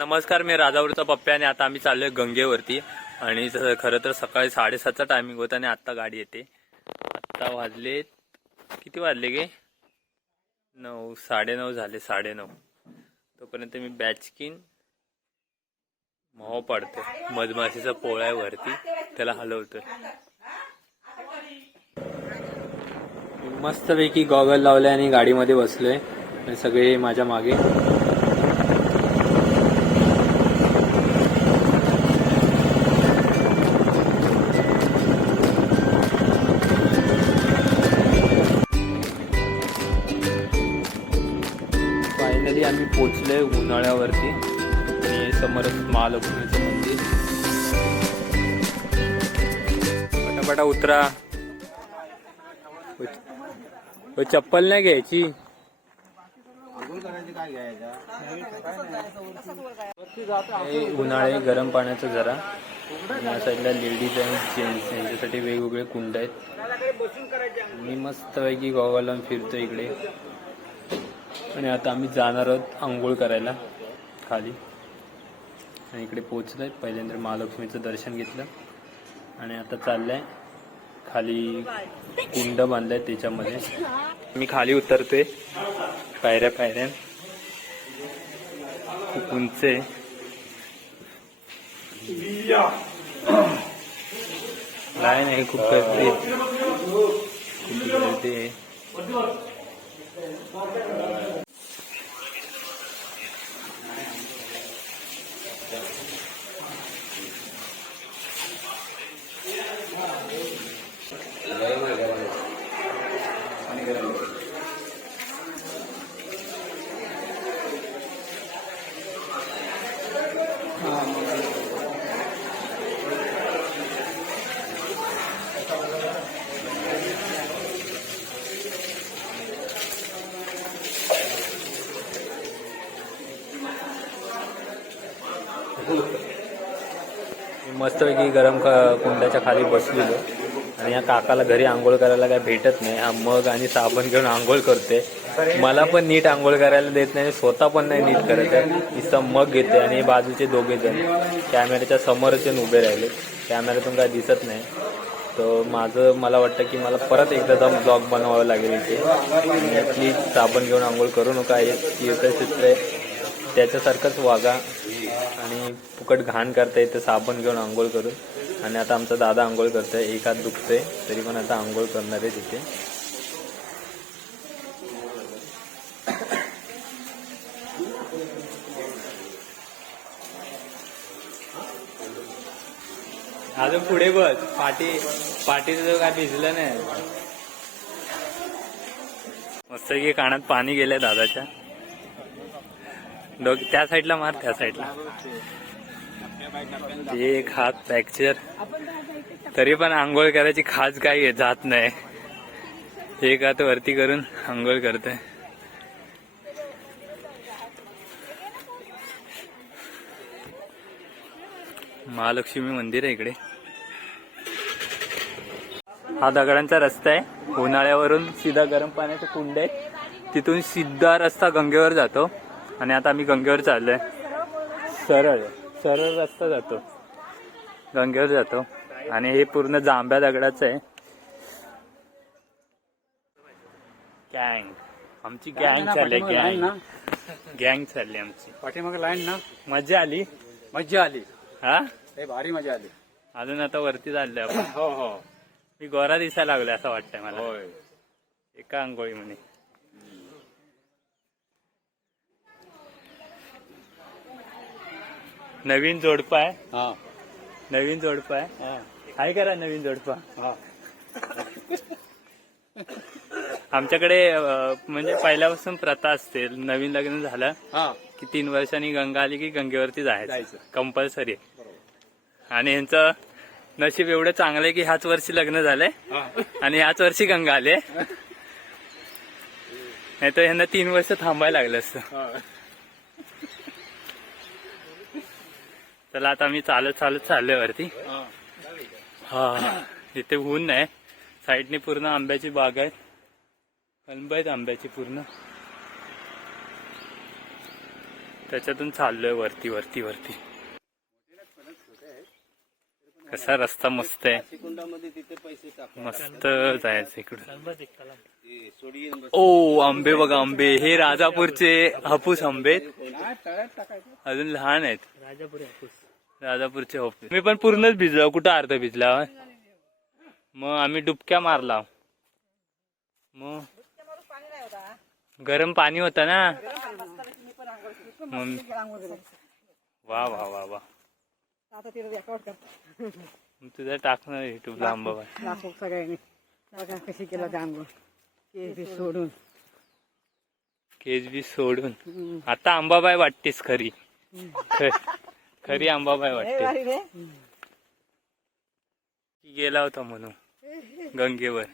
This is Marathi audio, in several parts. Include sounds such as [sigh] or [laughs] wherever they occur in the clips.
नमस्कार मी राजावरचा पप्पा आणि आता आम्ही चाललोय गंगेवरती. आणि खरं तर सकाळी साडेसातचा टायमिंग होता आणि आत्ता गाडी येते. आत्ता वाजले किती वाजले गे? नऊ साडेनऊ झाले साडेनऊ. तोपर्यंत मी बॅचकिन मोह पाडतो मधमाशीचा पोळा आहे वरती त्याला हलवतोय. मस्तपैकी गॉगल लावले आणि गाडीमध्ये बसलोय. सगळे माझ्या मागे. आम्ही उन्हाळ्यावरती आणि समोरच महालक्ष्मीचं मंदिर. पटापटा उतरा. चप्पल नाही घ्यायची. उन्हाळे गरम पाण्याचं जरा. या साईडला लेडीज आणि जेंट्स यांच्यासाठी वेगवेगळे कुंड आहेत. मी मस्तपैकी पैकी लावून फिरतो इकडे. आणि आता आम्ही जाणार आहोत आंघोळ करायला खाली. आणि इकडे पोचलोय पहिल्यांदा महालक्ष्मीचं दर्शन घेतलं. आणि आता चाललंय खाली कुंड बांधलाय त्याच्यामध्ये. मी खाली उतरतोय. पायऱ्या पायऱ्या. खूप उंच आहे नाही नाही खूप गर्दी आहे. खूप गर्दी आहे मी मस्तपैकी गरम क- कुंडाच्या खाली बसलेलो. आणि या काकाला घरी आंघोळ करायला काय भेटत नाही. हा मग आणि साबण घेऊन आंघोळ करते. मला पण नीट आंघोळ करायला देत नाही स्वतः पण नाही नीट करत आहे. नुसतं मग घेते आणि बाजूचे दोघे जण. कॅमेऱ्याच्या समोरच येऊन उभे राहिले. कॅमेऱ्यातून काय दिसत नाही. तर माझं मला वाटतं की मला परत एकदा जाऊन ब्लॉग बनवावं लागेल इथे. प्लीज साबण घेऊन आंघोळ करू नका. हे तीर्थक्षेत्र आहे त्याच्यासारखंच वागा आणि फुकट घाण करता येते साबण घेऊन आंघोळ करून. आणि आता आमचा दादा आंघोळ करतोय एक हात दुखतोय तरी पण आता आंघोळ करणार आहे तिथे. अजून पुढे बस पाठी पाठीचं जो काय भिजलं नाही. मस्त की कानात पाणी गेलंय दादाच्या. डोक त्या साईडला मार त्या साईडला. एक हात फ्रॅक्चर तरी पण आंघोळ करायची खास काही आहे, जात नाही. एक हात वरती करून आंघोळ करतोय. महालक्ष्मी मंदिर आहे इकडे. हा दगडांचा रस्ता आहे. उन्हाळ्यावरून सीधा गरम पाण्याचा कुंड आहे. तिथून सिद्धा रस्ता गंगेवर जातो. आणि आता आम्ही गंगेवर चाललोय. सरळ सरळ रस्ता जातो. गंगेवर जातो. आणि हे पूर्ण जांभ्या दगडाचं आहे. गँग आमची गँग चालली गँग गँग चालली आमची. पाठीमाग लाईन ना. मजा आली? मज्जा आली. हा? हे भारी मजा आली. अजून आता वरती चाललोय आपण. हो हो. मी गोरा दिसायला लागलोय असं वाटतंय मला. होय. एका आंघोळी म्हणे नवीन जोडपा आहे. हा. नवीन जोडपा आहे. हा. काय करा नवीन जोडपा. हा. आमच्याकडे अं, म्हणजे पहिल्यापासून प्रथा असते नवीन लग्न झालं हा. की तीन वर्षांनी गंगा आली की गंगेवरती जायचं. जायचं. कंपल्सरी. आणि यांचं नशीब एवढं चांगलं आहे की ह्याच वर्षी लग्न झालंय हा. आणि ह्याच वर्षी गंगा आले नाही तर यांना तीन वर्ष थांबायला लागलं असतं. हा. चला आता आम्ही चालत चालत चाललोय वरती हा. हा इथे ऊन नाही साईडने पूर्ण आंब्याची बाग आहे कलंब आहेत आंब्याची पूर्ण. त्याच्यातून चाललोय वरती वरती वरती. कसा रस्ता मस्त आहे. मस्त जायचं इकडून ओ आंबे बघा आंबे. हे राजापूरचे हापूस आंबे. अजून लहान आहेत. राजापूरचे हापूस. मी पण पूर्णच भिजलो. कुठं अर्ध भिजला मग आम्ही डुबक्या मारला. मग गरम पाणी होतं ना. मग वा वा वा वा. आता तिला रेकॉर्ड करतो. मग तुझं टाकणार युट्यूबला आंबा दाखव सगळ्यांनी. बघा कशी केलं केस बी सोडून. केस बी सोडून. आता आंबाबाई वाटतेस खरी. खरी आंबाबाई वाटते गेला होता म्हणून. गंगेवर.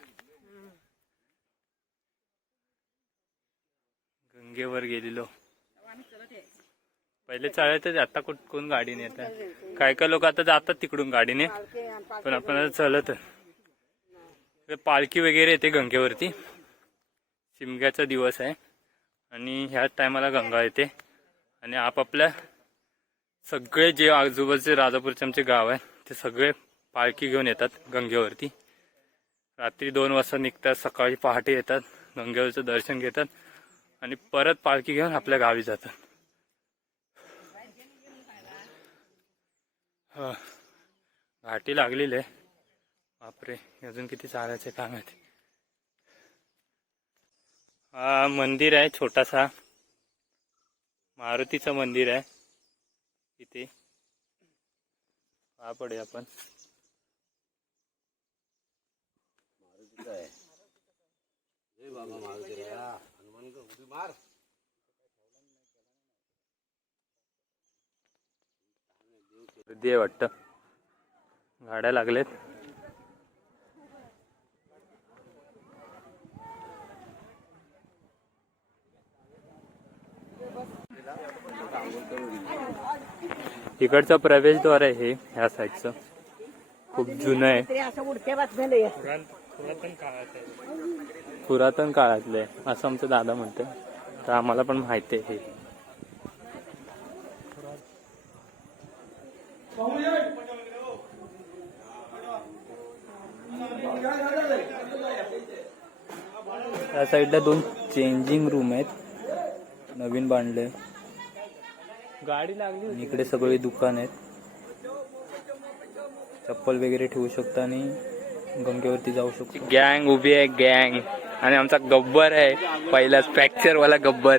गंगेवर गेलेलो. पहिले चालायचं आता कुठ गाडीने येतात काय काय लोक आता जातात तिकडून गाडीने पण आपण आता चालत पालखी वगैरे येते गंगेवरती. शिमग्याचा दिवस आहे. आणि ह्याच टायमाला गंगा येते. आणि आपापल्या सगळे जे आजूबाजूचे राजापूरचे आमचे गाव आहे ते सगळे पालखी घेऊन येतात गंगेवरती. रात्री दोन वाजता निघतात सकाळी पहाटे येतात गंगेवरचं दर्शन घेतात. आणि परत पालखी घेऊन आपल्या गावी जातात. घाटी लागलेली आहे. बापरे अजून किती चालायचे काम आहे हा मंदिर आहे छोटासा. मारुतीचं मंदिर आहे. इथे. हा पडे आपण. गर्दी आहे वाटतं. गाड्या लागलेत. इकडचं प्रवेशद्वार आहे हे ह्या साईडचं. खूप जुनं आहे. पुरातन काळातलं आहे. असं आमचं दादा म्हणते तर आम्हाला पण माहिती आहे हे. त्या साईडला दोन चेंजिंग रूम आहेत. नवीन बांधले गाडी लागली इकडे सगळे दुकान आहेत. चप्पल वगैरे ठेवू शकता आणि गंगेवरती जाऊ शकतो. गँग उभी आहे गँग आणि आमचा गब्बर आहे. पहिलाच फ्रॅक्चर वाला गब्बर.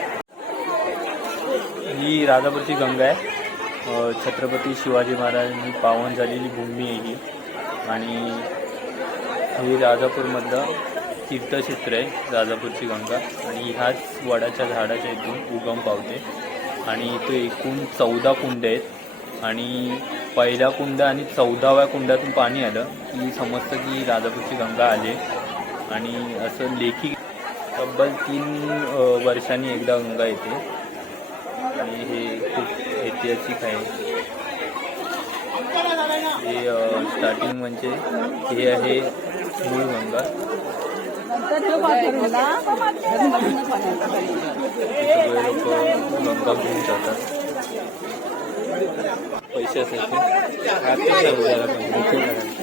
ही राजापूरची गंगा आहे. छत्रपती शिवाजी महाराजांनी पावन झालेली भूमी आहे ही. आणि ही राजापूरमधलं तीर्थक्षेत्र आहे राजापूरची गंगा. आणि ह्याच वडाच्या झाडाच्या इथून उगम पावते. आणि इथे एकूण चौदा कुंड आहेत. आणि पहिल्या कुंड आणि चौदाव्या कुंडातून पाणी आलं. की समजतं की राजापूरची गंगा आली. आणि असं लेखी तब्बल तीन वर्षांनी एकदा गंगा येते. आणि हे खूप ऐतिहासिक आहे. हे स्टार्टिंग म्हणजे हे आहे मूळ गंगा. सगळे लोक गंगा घेऊन जातात. पैसे असायचे रात्री चालू झाला पाहिजे.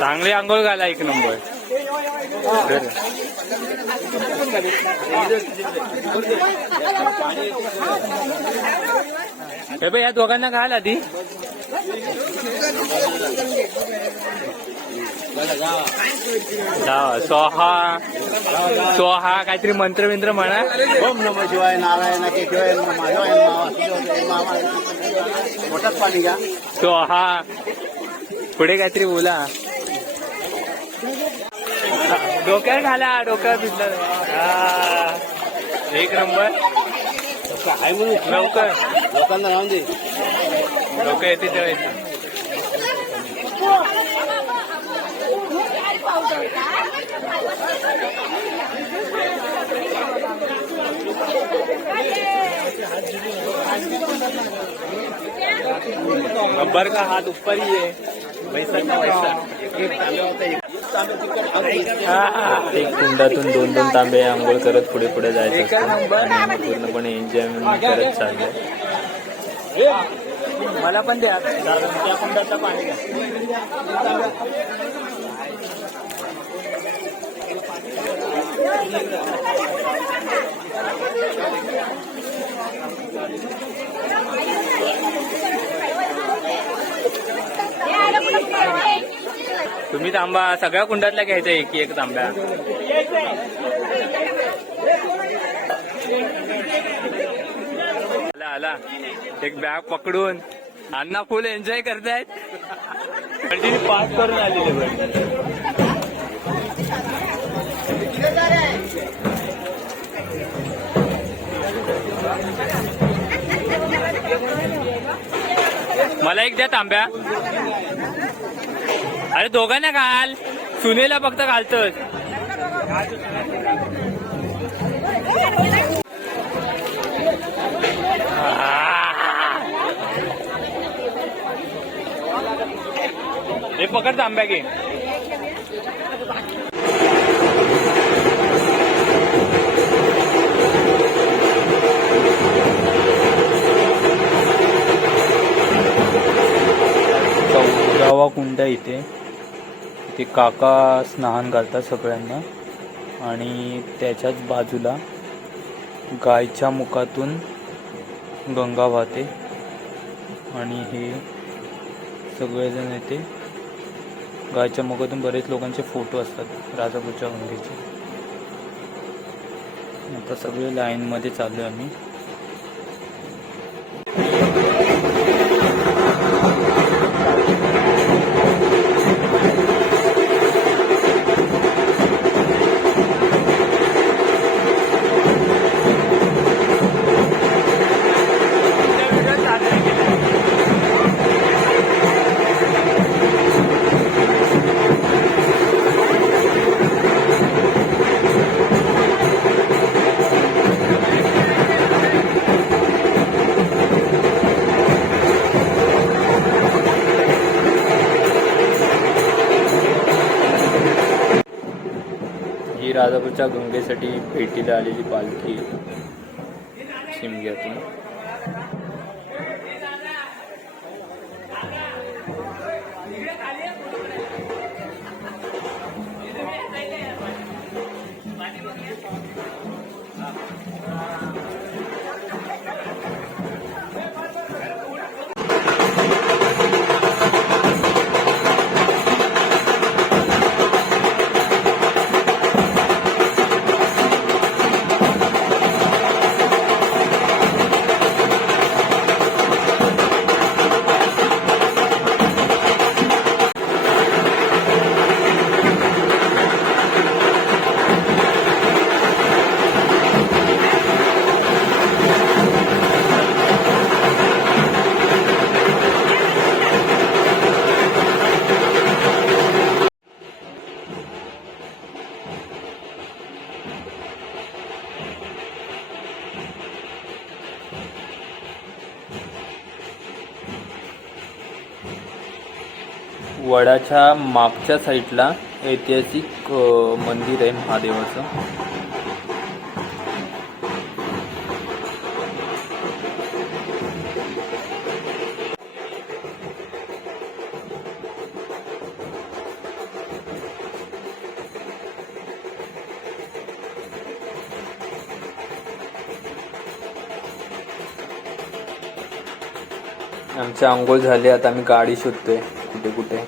चांगली आंघोळ घाला एक नंबर. हे बघ या दोघांना घाल आधी. सोहा. सोहा काहीतरी मंत्र विंत्र म्हणा. ओम नम शिवाय नारायण मामा मोठाच पाणी घ्या. सोहा. पुढे काहीतरी बोला. डोक्यात घाला डोक्यात भिजलं. हा. एक नंबर. आहे म्हणून लवकर. लोकांना राहून दे डोकं येते तेव्हा येते गब्बर का हाथ ऊपर ही है वैसा वैसा एक एक कुंडातून दोन दोन तांबे आंघोळ करत पुढे पुढे जायचं आणि पूर्णपणे एन्जॉयमेंट करत चाललोय मला पण द्या त्या कुंडातलं पाणी द्या. तुम्ही तांबा सगळ्या कुंडातल्या घ्यायचा एक एक तांब्या. आला आला. एक बॅग पकडून. अण्णा फुल एन्जॉय करतायत. कंटिन्यू पास करून आलेले मला एक द्या तांब्या. अरे दोघांना घाल. सुनेला फक्त घालतोस. हे. पकड तांब्या घे गावा कुंड आहे इथे. ते काका स्नान घालतात सगळ्यांना. आणि त्याच्याच बाजूला गायच्या मुखातून गंगा वाहते. आणि हे सगळेजण येते. गायच्या मुखातून बरेच लोकांचे फोटो असतात राजापूरच्या गंगेचे. आता सगळे लाईनमध्ये चाललो आहे आम्ही. राजापूरच्या गंगेसाठी भेटीला आलेली पालखी शिमग्यातून. घराच्या मागच्या साईडला ऐतिहासिक मंदिर आहे महादेवाचं. आमची आंघोळ झाली आता आम्ही गाडी शोधतोय कुठे कुठे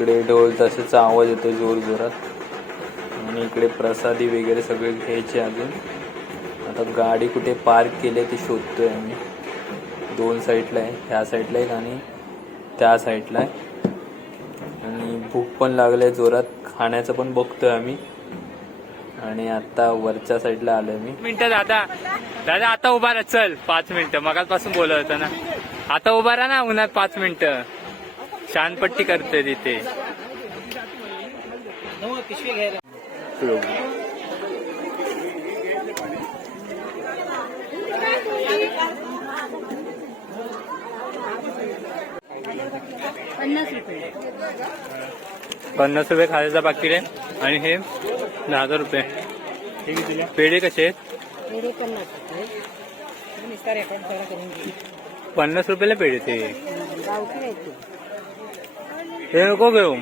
इकडे ढोल तशाचा आवाज येतो जोर जोरात. आणि इकडे प्रसादी वगैरे सगळे घ्यायचे अजून. आता गाडी कुठे पार्क केली ती शोधतोय आम्ही. दोन साईडला आहे ह्या साईडला एक आणि त्या साईडला आहे. आणि भूक पण लागले जोरात खाण्याचं पण बघतोय आम्ही. आणि आता वरच्या साईडला आलोय मी. मिनटं दादा दादा आता उभा राहा चल पाच मिनिटं. मगापासून बोलत होता ना. आता उभा राहा ना उन्हात पाच मिनिटं. शानपट्टी करते तिथे. पन्नास रुपये खायचा पाकिट आहे. आणि हे दहा हजार रुपये. पेढे कसे आहेत? पन्नास रुपयाला पेढे ते गावठी ते. हे नको घेऊ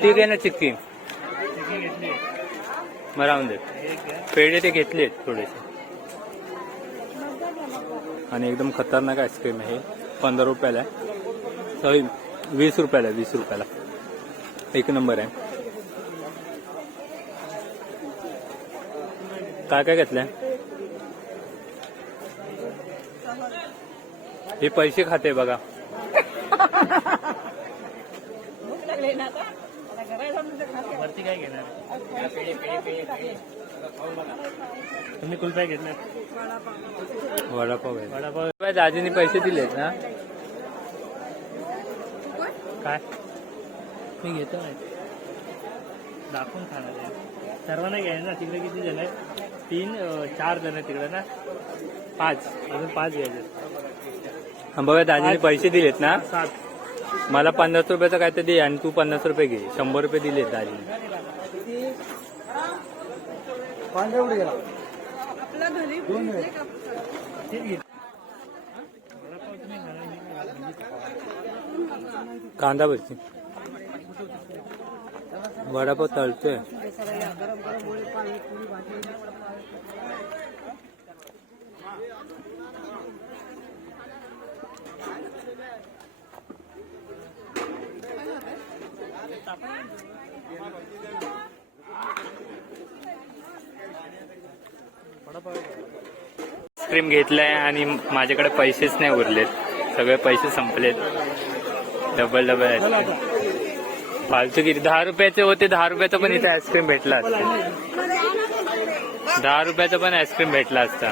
ठीक आहे ना चिक्की मग राहून दे पेढे ते घेतलेत थोडेसे आणि एकदम खतरनाक आईस्क्रीम आहे. हे. पंधरा रुपयाला सॉरी वीस रुपयाला वीस रुपयाला. एक नंबर आहे. काय काय घेतलंय? हे पैसे खाते बघा. [laughs] वरती काय घेणार? तुम्ही कुलपाय घेतणार वडापाव आहे. वडापाव. दाजीने पैसे दिलेत ना? काय? मी घेतो नाही दाखवून खाणार आहे. सर्वांना घ्यायचं ना. तिकडे किती जण आहे तीन चार जण आहे तिकडे ना? पाच. अजून पाच घ्यायचे हा बघा दाजीने पैसे दिलेत ना? सात. मला पन्नास रुपयाचं काय तर दे आणि तू पन्नास रुपये घे. शंभर रुपये खाणार नाही. कांदा भरची वडापाव तळतोय. आईस्क्रीम घेतलाय आणि माझ्याकडे पैसेच नाही उरलेत. सगळे पैसे संपलेत. डबल डबल आईस्क्रीम फालतू किती? दहा रुपयाचे होते दहा रुपयाचं पण इथे आईस्क्रीम भेटला असता. दहा रुपयाचा पण आईस्क्रीम भेटला असता.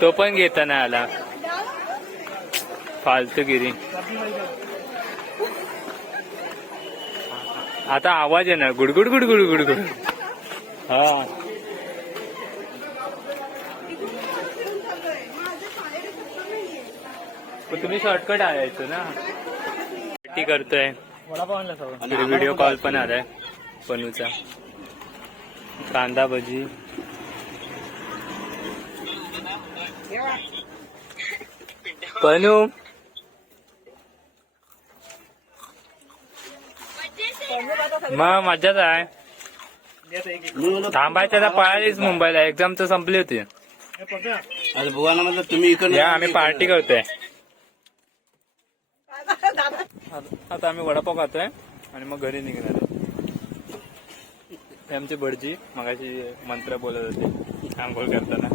तो पण घेता नाही आला. फालतूगिरी आता आवाज येणार. गुडगुड गुडगुड गुडगुड. हा. तुम्ही शॉर्टकट आणायचो ना. पार्टी करतोय. व्हिडिओ कॉल पण आलाय. पनूचा. कांदा भजी. पनू. [laughs] मग मजाच आहे. थांबायचं आता पळालीच मुंबईला. एक्झाम तर संपली होती. आता बुवाना म्हटलं तुम्ही इकडे या आम्ही पार्टी करतोय. आता आम्ही वडापाव खातोय आणि मग घरी निघणार आमची भटजी मगाशी मंत्र बोलत होते. आंघोळ करताना.